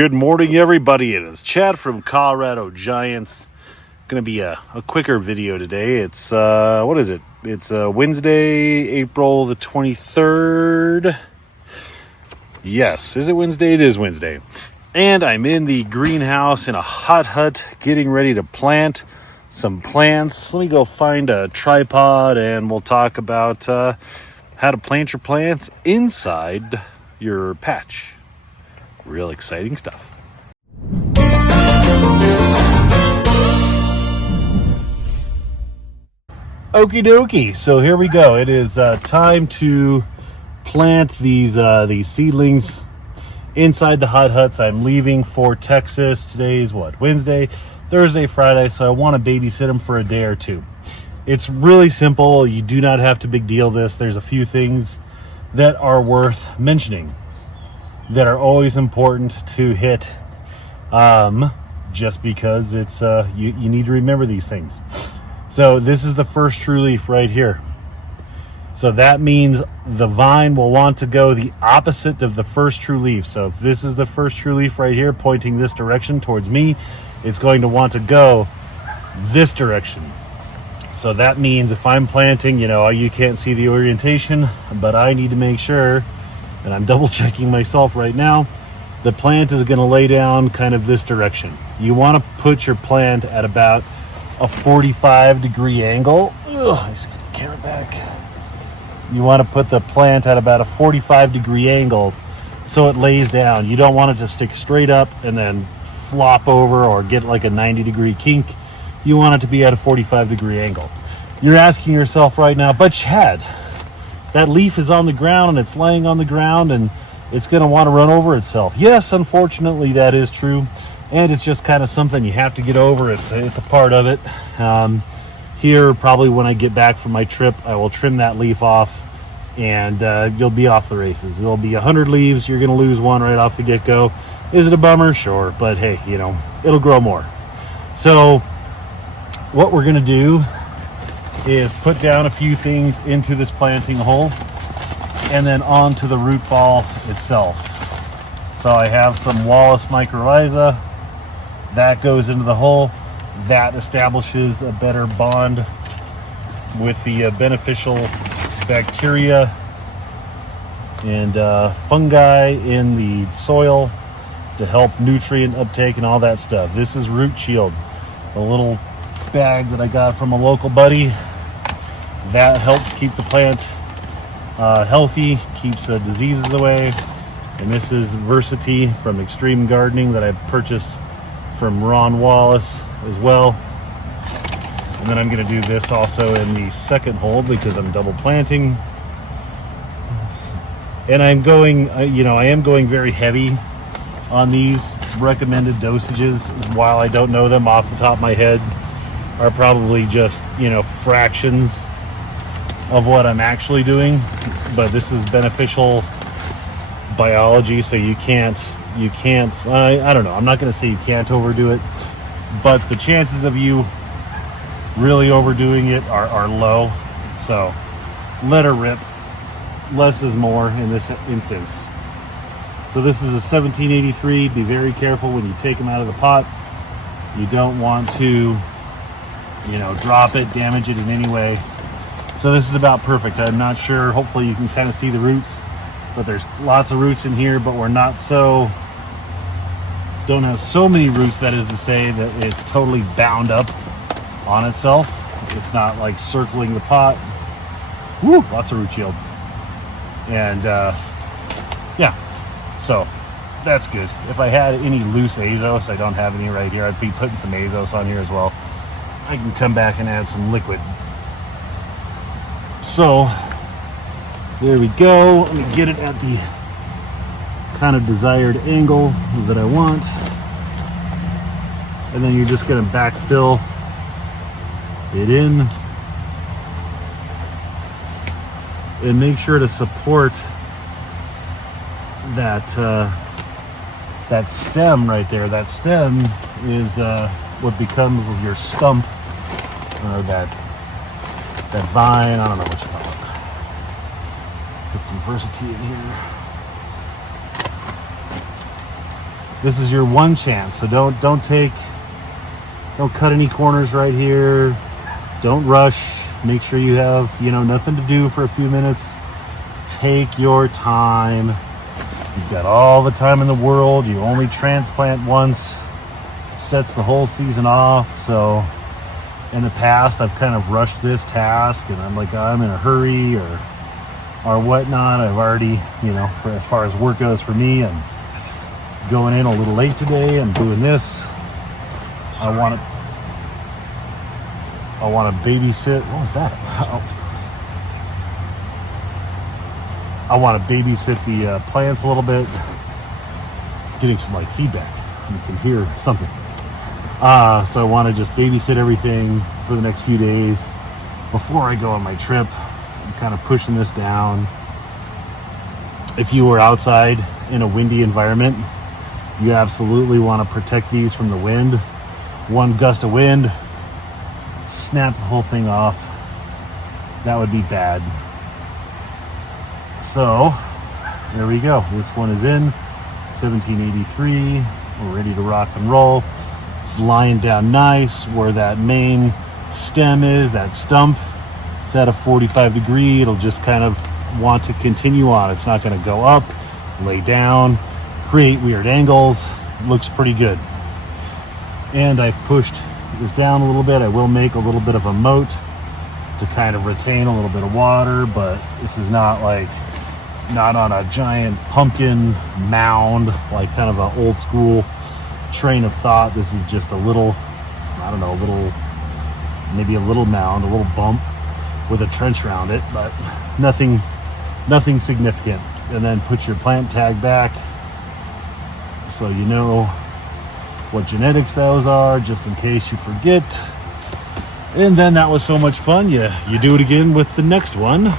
Good morning, everybody. It is Chad from Colorado Giants. Going to be a quicker video today. It's, what is it? It's Wednesday, April the 23rd. Yes, is it Wednesday? It is Wednesday. And I'm in the greenhouse in a hot hut getting ready to plant some plants. Let me go find a tripod and we'll talk about how to plant your plants inside your patch. Real exciting stuff. Okie dokie. So here we go. It is time to plant these seedlings inside the hot huts. I'm leaving for Texas. Today's what? Wednesday, Thursday, Friday. So I want to babysit them for a day or two. It's really simple. You do not have to big deal this. There's a few things that are worth mentioning that are always important to hit, just because it's you need to remember these things. So this is the first true leaf right here. So that means the vine will want to go the opposite of the first true leaf. So if this is the first true leaf right here pointing this direction towards me, it's going to want to go this direction. So that means if I'm planting, you can't see the orientation, but I need to make sure, and I'm double checking myself right now, the plant is going to lay down kind of this direction. You want to put your plant at about a 45-degree angle. I just get the camera back. You want to put the plant at about a 45-degree angle so it lays down. You don't want it to stick straight up and then flop over or get like a 90-degree kink. You want it to be at a 45-degree angle. You're asking yourself right now, but Chad, that leaf is on the ground and it's laying on the ground and it's going to want to run over itself. Yes, unfortunately, that is true. And it's just kind of something you have to get over. It's a part of it. Here, probably when I get back from my trip, I will trim that leaf off and you'll be off the races. There'll be 100 leaves. You're going to lose one right off the get-go. Is it a bummer? Sure. But hey, it'll grow more. So what we're going to do is put down a few things into this planting hole and then onto the root ball itself. So I have some Wallace mycorrhiza that goes into the hole. That establishes a better bond with the beneficial bacteria and fungi in the soil to help nutrient uptake and all that stuff. This is Root Shield, a little bag that I got from a local buddy. That helps keep the plant healthy, keeps diseases away. And this is Versity from Extreme Gardening that I purchased from Ron Wallace as well. And then I'm going to do this also in the second hole because I'm double planting. And I'm going, I am going very heavy on these recommended dosages. While I don't know them off the top of my head, are probably just, fractions of what I'm actually doing. But this is beneficial biology, so you can't I don't know, I'm not going to say you can't overdo it, but the chances of you really overdoing it are low. So let her rip. Less is more in this instance. So this is a 1783. Be very careful when you take them out of the pots. You don't want to drop it, damage it in any way. So this is about perfect. I'm not sure, hopefully you can kind of see the roots, but there's lots of roots in here, but we're don't have so many roots, that is to say that it's totally bound up on itself. It's not like circling the pot. Woo, lots of root shield. And yeah, so that's good. If I had any loose azos, I don't have any right here, I'd be putting some azos on here as well. I can come back and add some liquid. So there we go. Let me get it at the kind of desired angle that I want. And then you're just going to backfill it in. And make sure to support that that stem right there. That stem is what becomes your stump, or that vine. I don't know what you call it. Put some Versity in here. This is your one chance. So don't cut any corners right here. Don't rush. Make sure you have, nothing to do for a few minutes. Take your time. You've got all the time in the world. You only transplant once. Sets the whole season off. So in the past, I've kind of rushed this task, and I'm like, I'm in a hurry or whatnot. I've already, for as far as work goes for me, I'm going in a little late today. I'm doing this. I want to babysit. What was that? I want to babysit the plants a little bit. Getting some feedback. You can hear something. So I want to just babysit everything for the next few days before I go on my trip. I'm kind of pushing this down. If you were outside in a windy environment, you absolutely want to protect these from the wind. One gust of wind, snap the whole thing off. That would be bad. So there we go. This one is in 1783. We're ready to rock and roll. It's lying down nice where that main stem is, that stump. It's at a 45 degree. It'll just kind of want to continue on. It's not going to go up, lay down, create weird angles. Looks pretty good. And I've pushed this down a little bit. I will make a little bit of a moat to kind of retain a little bit of water, but this is not on a giant pumpkin mound, like kind of an old school train of thought. This is just a little, maybe a little mound, a little bump with a trench around it, but nothing significant. And then put your plant tag back so you know what genetics those are, just in case you forget. And then that was so much fun. You do it again with the next one.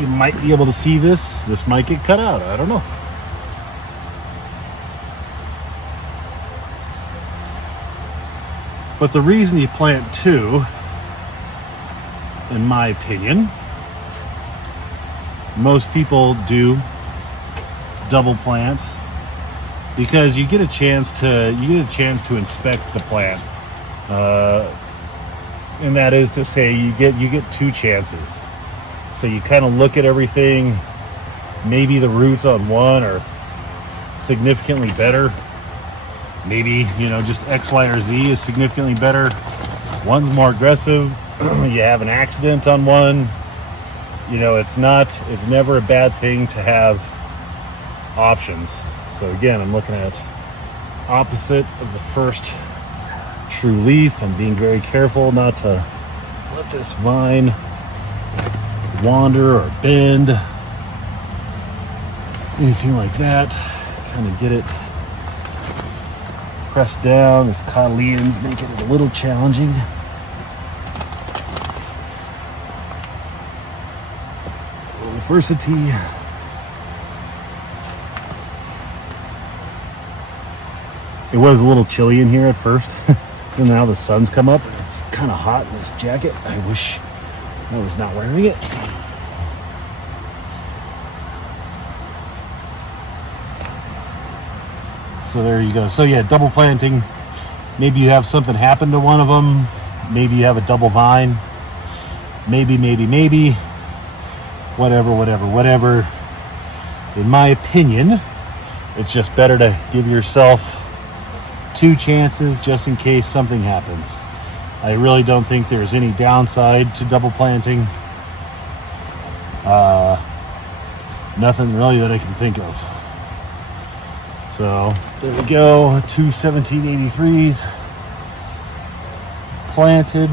You might be able to see this. This might get cut out. I don't know. But the reason you plant two, in my opinion, most people do double plant because you get a chance to inspect the plant, and that is to say you get two chances. So you kind of look at everything. Maybe the roots on one are significantly better. Maybe, just X, Y, or Z is significantly better. One's more aggressive. You have an accident on one. It's never a bad thing to have options. So again, I'm looking at opposite of the first true leaf. I'm being very careful not to let this vine wander or bend, anything like that. Kind of get it pressed down. This cotyledons make it a little challenging. Diversity. It was a little chilly in here at first, and now the sun's come up and it's kind of hot in this jacket. I wish I was not wearing it. So there you go. So yeah, double planting. Maybe you have something happen to one of them. Maybe you have a double vine. Maybe. Whatever. In my opinion, it's just better to give yourself two chances just in case something happens. I really don't think there's any downside to double planting. Nothing really that I can think of. So there we go, 2 1783s planted,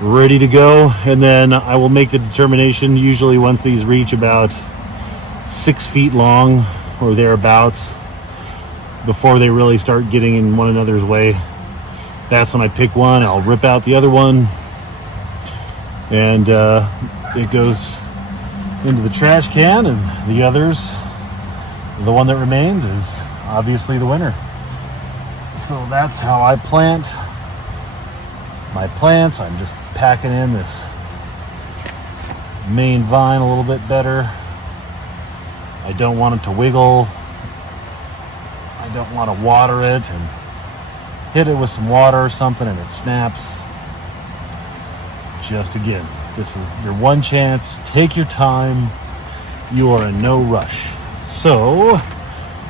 ready to go. And then I will make the determination usually once these reach about 6 feet long or thereabouts, before they really start getting in one another's way. That's when I pick one. I'll rip out the other one, and it goes into the trash can, and the others, the one that remains, is obviously the winner. So that's how I plant my plants. I'm just packing in this main vine a little bit better. I don't want it to wiggle. I don't want to water it and hit it with some water or something and it snaps. Just again, this is your one chance. Take your time. You are in no rush. So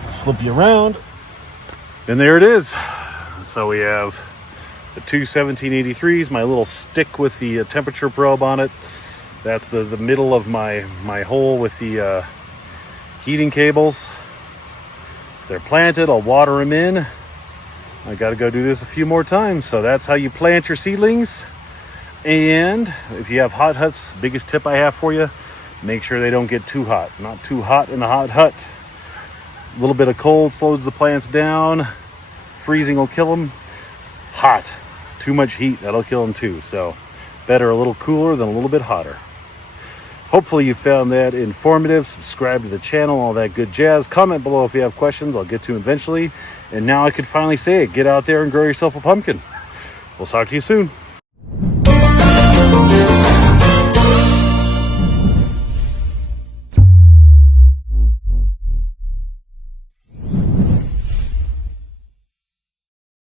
let's flip you around. And there it is. So we have the two 1783s, my little stick with the temperature probe on it. That's the middle of my hole with the heating cables. They're planted. I'll water them in. I got to go do this a few more times. So that's how you plant your seedlings. And if you have hot huts, biggest tip I have for you, make sure they don't get too hot. Not too hot in a hot hut. A little bit of cold slows the plants down. Freezing will kill them. Hot, too much heat, that'll kill them too. So better a little cooler than a little bit hotter. Hopefully you found that informative. Subscribe to the channel, all that good jazz. Comment below if you have questions. I'll get to them eventually. And now I can finally say it. Get out there and grow yourself a pumpkin. We'll talk to you soon.